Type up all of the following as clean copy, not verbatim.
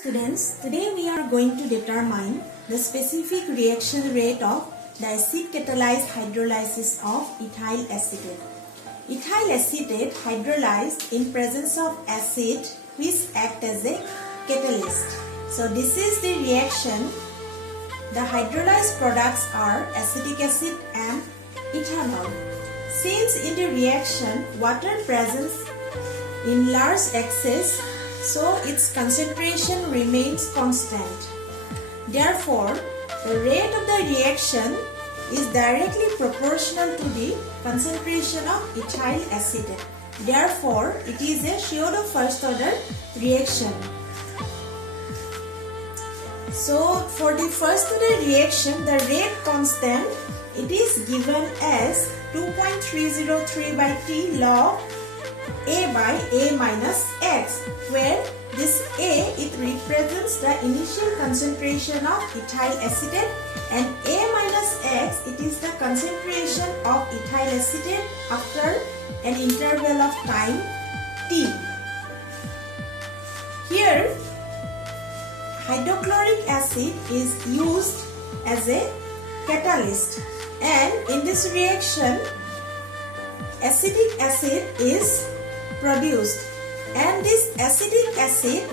Students, today we are going to determine the specific reaction rate of the acid catalyzed hydrolysis of ethyl acetate. Ethyl acetate hydrolyzed in presence of acid which act as a catalyst. So this is the reaction. The hydrolyzed products are acetic acid and ethanol. Since in the reaction water presence in large excess, so its concentration remains constant. Therefore, the rate of the reaction is directly proportional to the concentration of ethyl acetate. Therefore, it is a pseudo first order reaction. So, for the first order reaction, the rate constant, it is given as 2.303 by T log A by A minus X, where this A, it represents the initial concentration of ethyl acetate, and A minus X, it is the concentration of ethyl acetate after an interval of time T. Here, hydrochloric acid is used as a catalyst, and in this reaction acetic acid is produced, and this acetic acid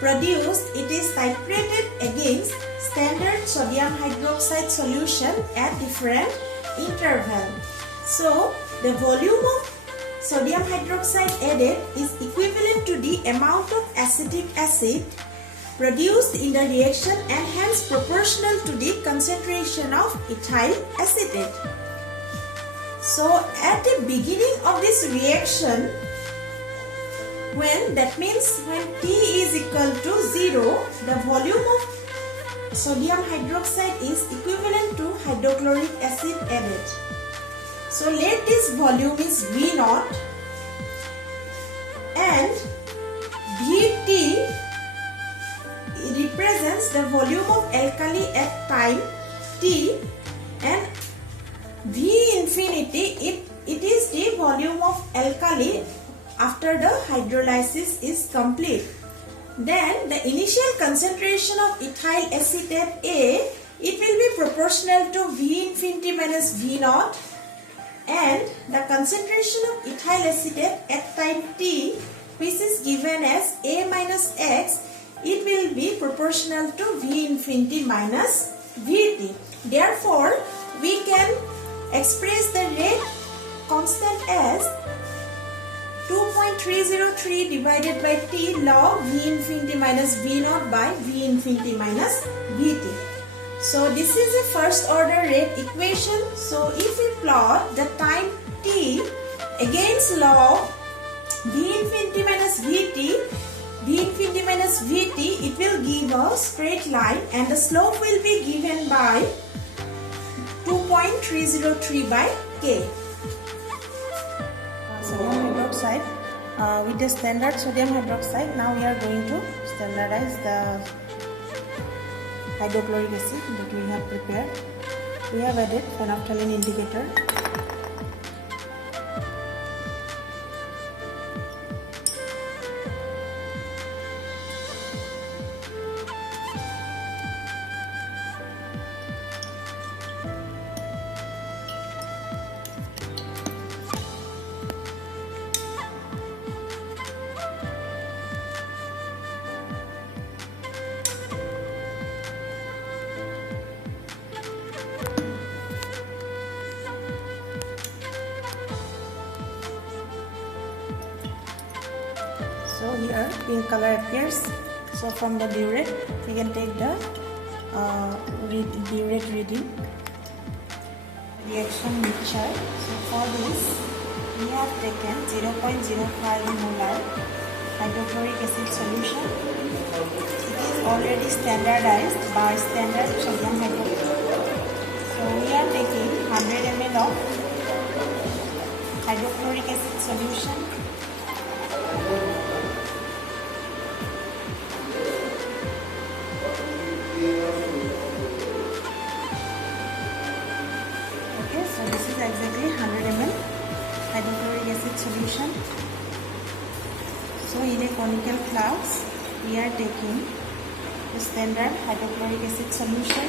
produced, it is titrated against standard sodium hydroxide solution at different interval. So the volume of sodium hydroxide added is equivalent to the amount of acetic acid produced in the reaction and hence proportional to the concentration of ethyl acetate. So at the beginning of this reaction, when T is equal to 0, the volume of sodium hydroxide is equivalent to hydrochloric acid added. So let this volume is V0 and Vt represents the volume of alkali at time T, and V infinity, it is the volume of alkali after the hydrolysis is complete. Then the initial concentration of ethyl acetate A, it will be proportional to V infinity minus V0, and the concentration of ethyl acetate at time T, which is given as A minus X, it will be proportional to V infinity minus Vt. Therefore, we can express the rate constant as 2.303 divided by T log V infinity minus V0 by V infinity minus Vt. So this is a first order rate equation. So if we plot the time T against log V infinity minus Vt, it will give a straight line and the slope will be given by 2.303 by K. Sodium hydroxide with the standard sodium hydroxide. Now we are going to standardize the hydrochloric acid that we have prepared. We have added phenolphthalein indicator. So here pink color appears. So from the burette we can take the burette reading. Reaction mixture. So for this we have taken 0.05 molar hydrochloric acid solution. It is already standardized by standard sodium hydroxide. So we are taking 100 ml of hydrochloric acid solution. So this is exactly 100 ml hydrochloric acid solution. So in a conical flask we are taking the standard hydrochloric acid solution.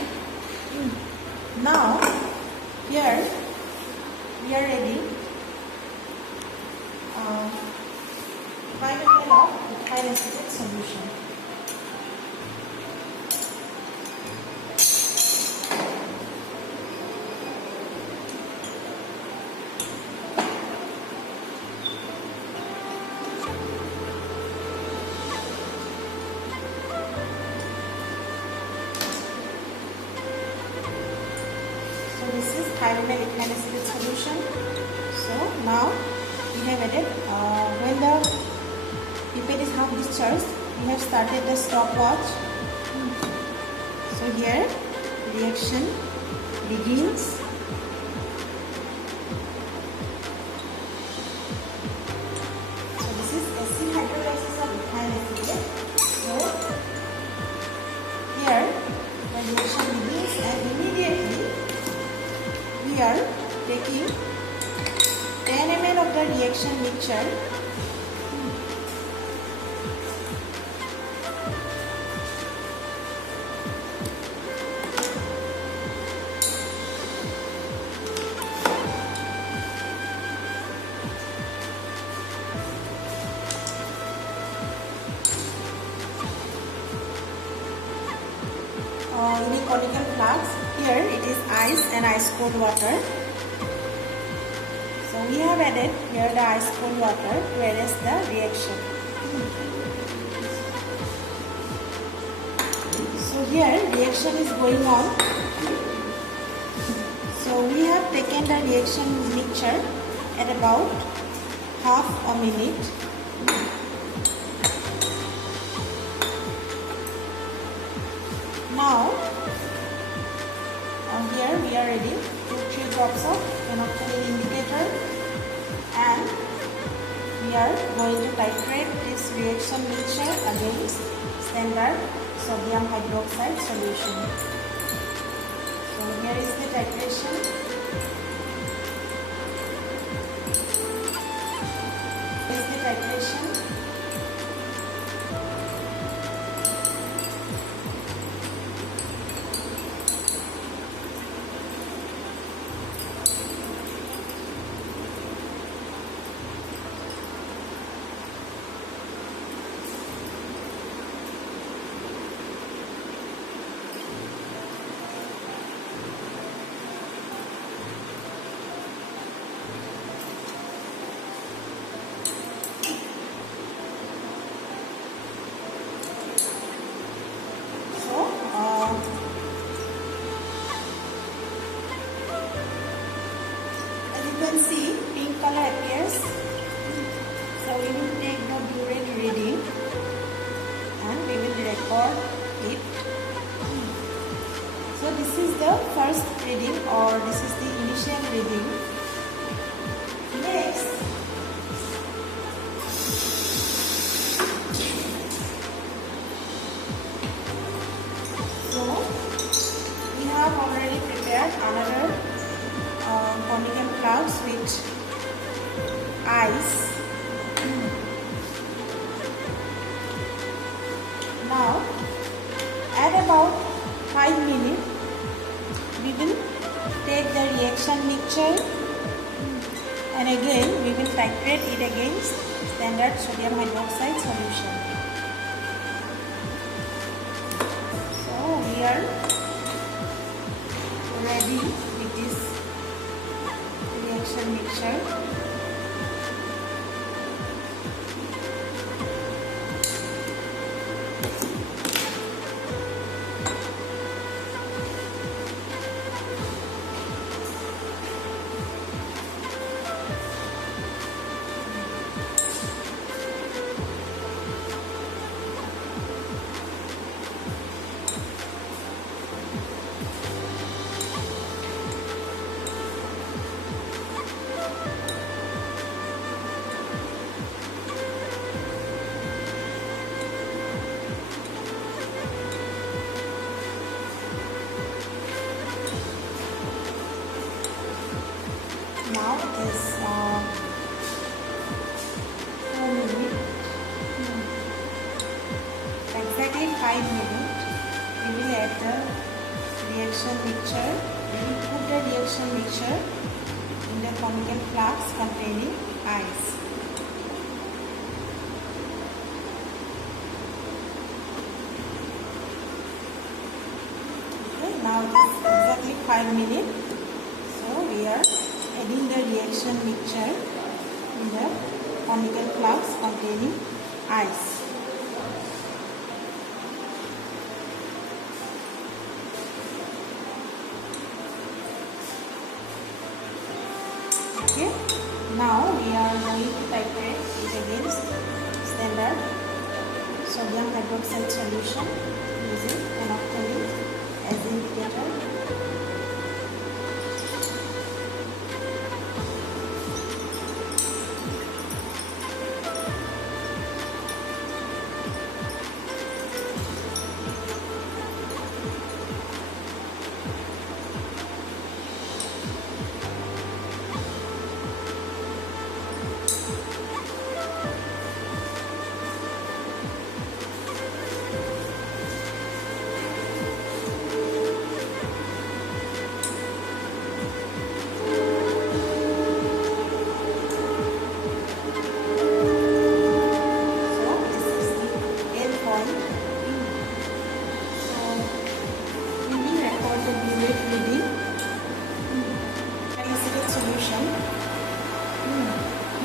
Now here we are ready 5 ml of ethyl acetate solution. This is 5 ml ethyl acetate solution. So now we have added, when the pipette is half discharged, we have started the stopwatch. So here reaction begins. So this is acid hydrolysis of ethyl acetate. So here the reaction begins and immediately we are taking 10 ml of the reaction mixture . In a conical flask, here it is ice and ice cold water. So we have added here the ice cold water to arrest the reaction. So here reaction is going on. So we have taken the reaction mixture at about half a minute. Now here we are ready 2-3 drops of phenolphthalein indicator, and we are going to titrate this reaction mixture against standard sodium hydroxide solution. So here is the titration. Here is the titration. As you can see, pink color appears. So we will take the burette reading and we will record it. So this is the first reading, or this is the initial reading. Next, so we have already prepared another conical flask with ice. Now at about 5 minutes we will take the reaction mixture and again we will titrate it against standard sodium hydroxide solution. So we are ready with this reaction mixture. Now it is 4 minutes, exactly 5 minutes. the reaction mixture. We will put the reaction mixture in the conical flask containing ice. Okay, now it is exactly 5 minutes. So we are adding the reaction mixture in the conical flask containing ice. Okay, now we are going to titrate it against standard sodium hydroxide solution using phenolphthalein as indicator.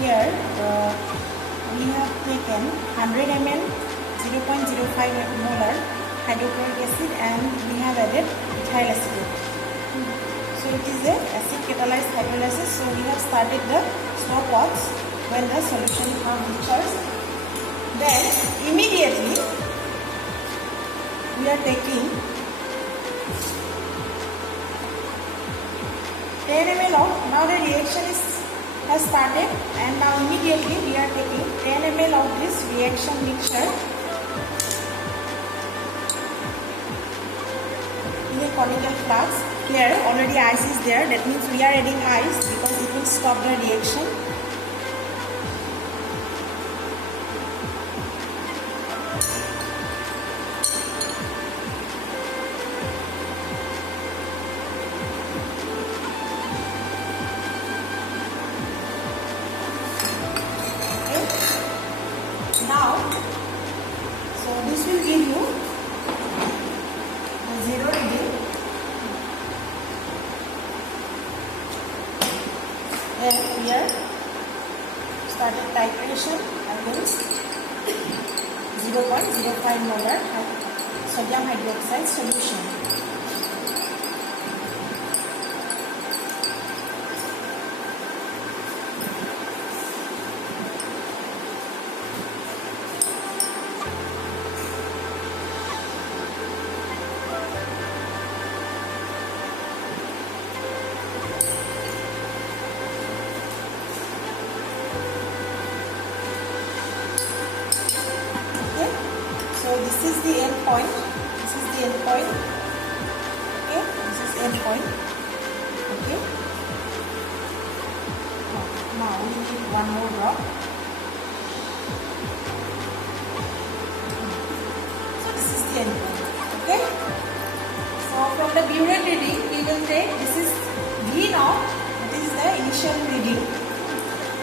Here we have taken 100 ml 0.05 molar hydrochloric acid and we have added ethyl acetate. So it is a acid catalyzed hydrolysis. So we have started the stopwatch when the solution is discharged. Then immediately we are taking 10 ml of, now the reaction has started and now immediately we are taking 10 ml of this reaction mixture in a conical flask. Here already ice is there, that means we are adding ice because it will stop the reaction. Now, so this will give you the zero reading. Then here started titration against 0.05 molar sodium hydroxide solution. So this is the end point. This is the end point. Okay, this is end point. Okay. Now we need one more drop. So this is the end point. Okay. So from the burette reading, we will take, this is V now. This is the initial reading.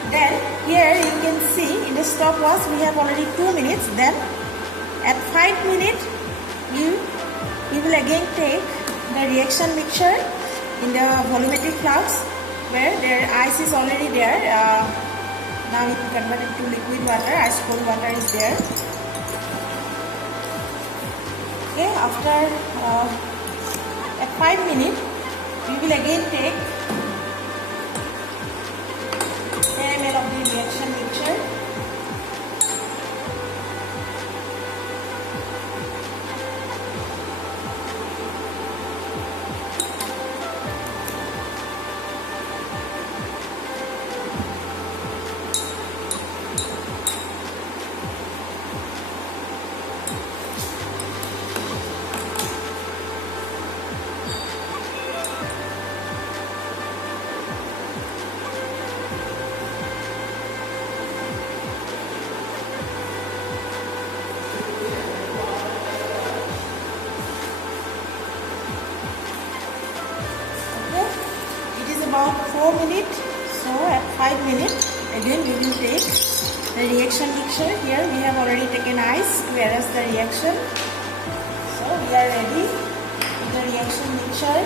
Then here you can see in the stopwatch we have already 2 minutes. Then at 5 minutes, you will again take the reaction mixture in the volumetric flask where their ice is already there. Now it will convert it to liquid water. Ice cold water is there. Okay, after at 5 minutes, we will again take 10 ml of the reaction mixture. about 4 minutes. So at 5 minutes again we will take the reaction mixture. Here we have already taken ice to arrest the reaction. So we are ready with the reaction mixture.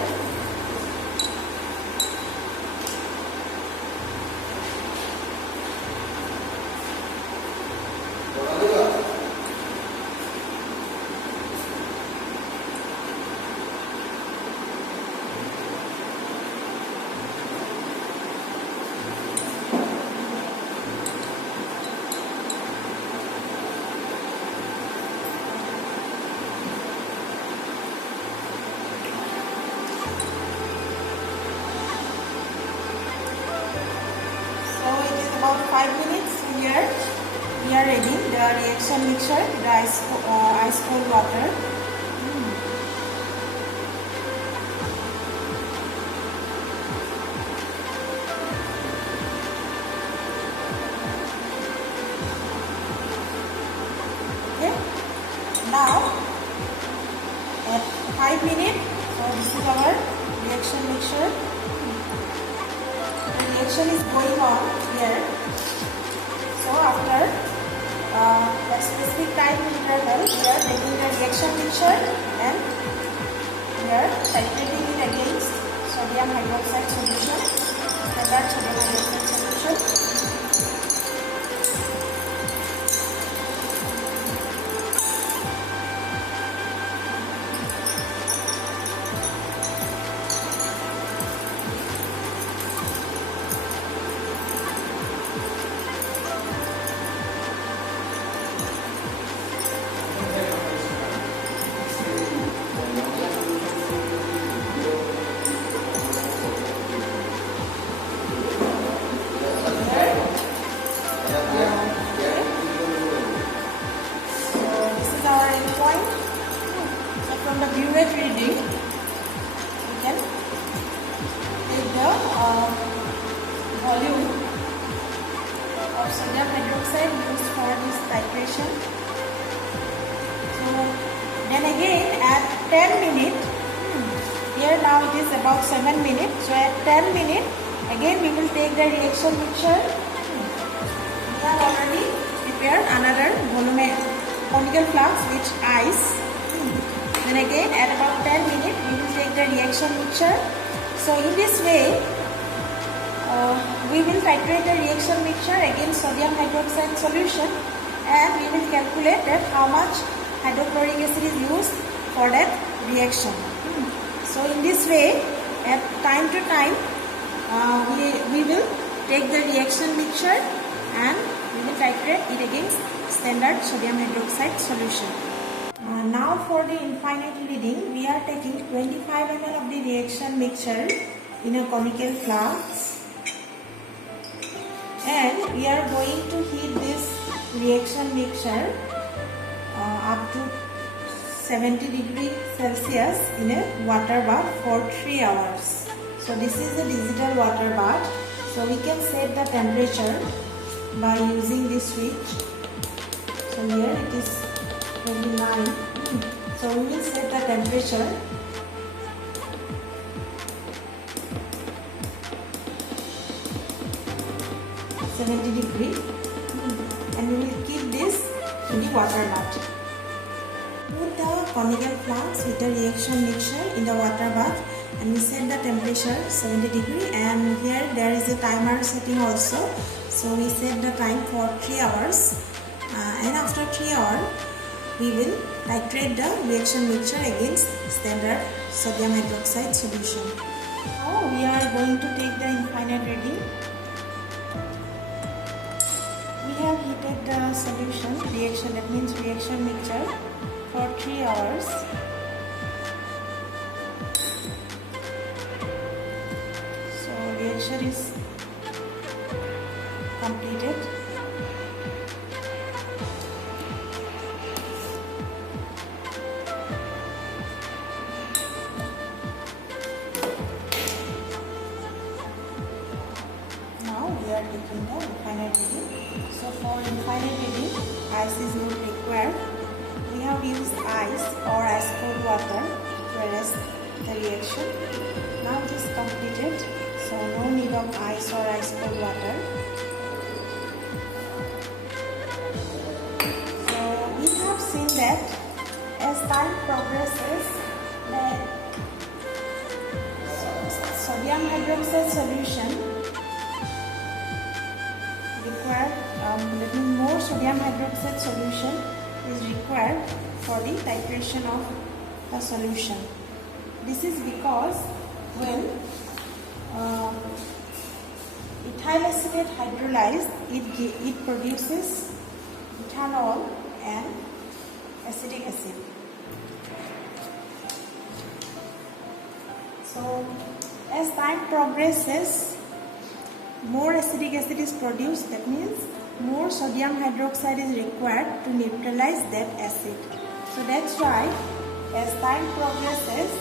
About 5 minutes here we are ready the reaction mixture, the ice cold water. Okay, now at 5 minutes, so this is our reaction mixture. The reaction is going on here. So after a specific time interval, we are taking the reaction mixture and we are titrating it against sodium hydroxide solution, standard sodium hydroxide solution. From the burette reading, we can take the volume of sodium hydroxide used for this titration. So then again at 10 minutes, here now it is about 7 minutes. So at 10 minutes, again we will take the reaction mixture. We have already prepared another conical flask with ice. Then again at about 10 minutes we will take the reaction mixture. So in this way we will titrate the reaction mixture against sodium hydroxide solution and we will calculate that how much hydrochloric acid is used for that reaction. So in this way at time to time we will take the reaction mixture and we will titrate it against standard sodium hydroxide solution. Now for the infinite reading, we are taking 25 ml of the reaction mixture in a conical flask and we are going to heat this reaction mixture up to 70 degrees Celsius in a water bath for 3 hours. So this is a digital water bath. So we can set the temperature by using this switch. So here it is 29. So we will set the temperature. degrees and we will keep this in the water bath. Put the conical flask with the reaction mixture in the water bath and we set the temperature 70 degrees and here there is a timer setting also. So we set the time for 3 hours and after 3 hours we will titrate the reaction mixture against standard sodium hydroxide solution. Now we are going to take the infinite reading. We have heated the solution reaction, that means reaction mixture, for 3 hours. So reaction is completed. We are taking the infinite reading. So for infinite reading, ice is not required. We have used ice or ice cold water to arrest the reaction. Now it is completed. So So no need of ice or ice cold water. So we have seen that as time progresses, the sodium hydroxide solution more sodium hydroxide solution is required for the titration of the solution. This is because when ethyl acetate hydrolyzed, it produces ethanol and acetic acid. So as time progresses, more acetic acid is produced. That means more sodium hydroxide is required to neutralize that acid. So that's why as time progresses,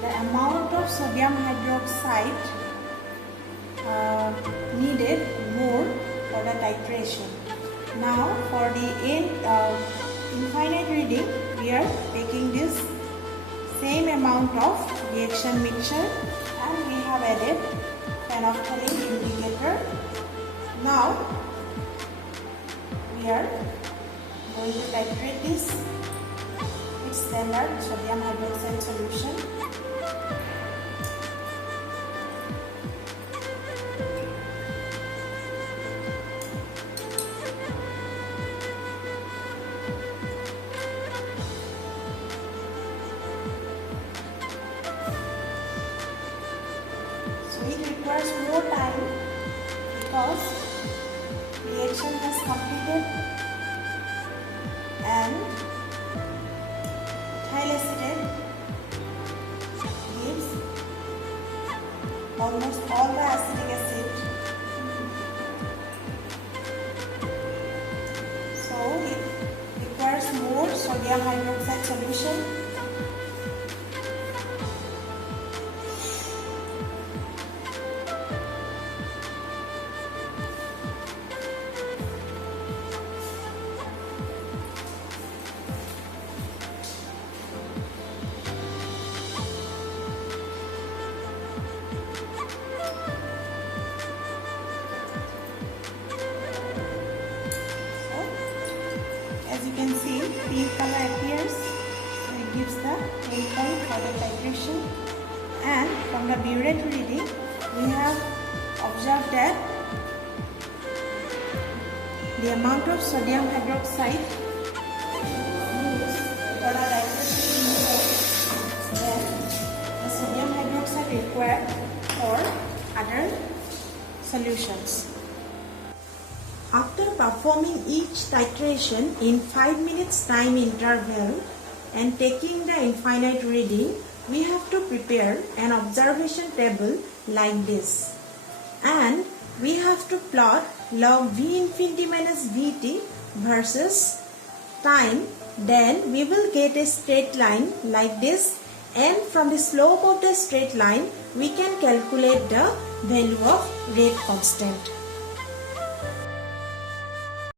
the amount of sodium hydroxide needed more for the titration. Now for the infinite reading, we are taking this same amount of reaction mixture and we have added phenolphthalein indicator. Now we are going to titrate this with standard sodium hydroxide solution. So it requires more time because reaction has completed and ethyl acetate gives almost all the acetic acid. So it requires more sodium hydroxide solution. As you can see, pink color appears, so it gives the endpoint for the titration. And from the burette reading, we have observed that the amount of sodium hydroxide used for the titration is more than the sodium hydroxide required for other solutions. After performing each titration in 5 minutes time interval and taking the infinite reading, we have to prepare an observation table like this. And we have to plot log V infinity minus Vt versus time. Then we will get a straight line like this, and from the slope of the straight line we can calculate the value of rate constant.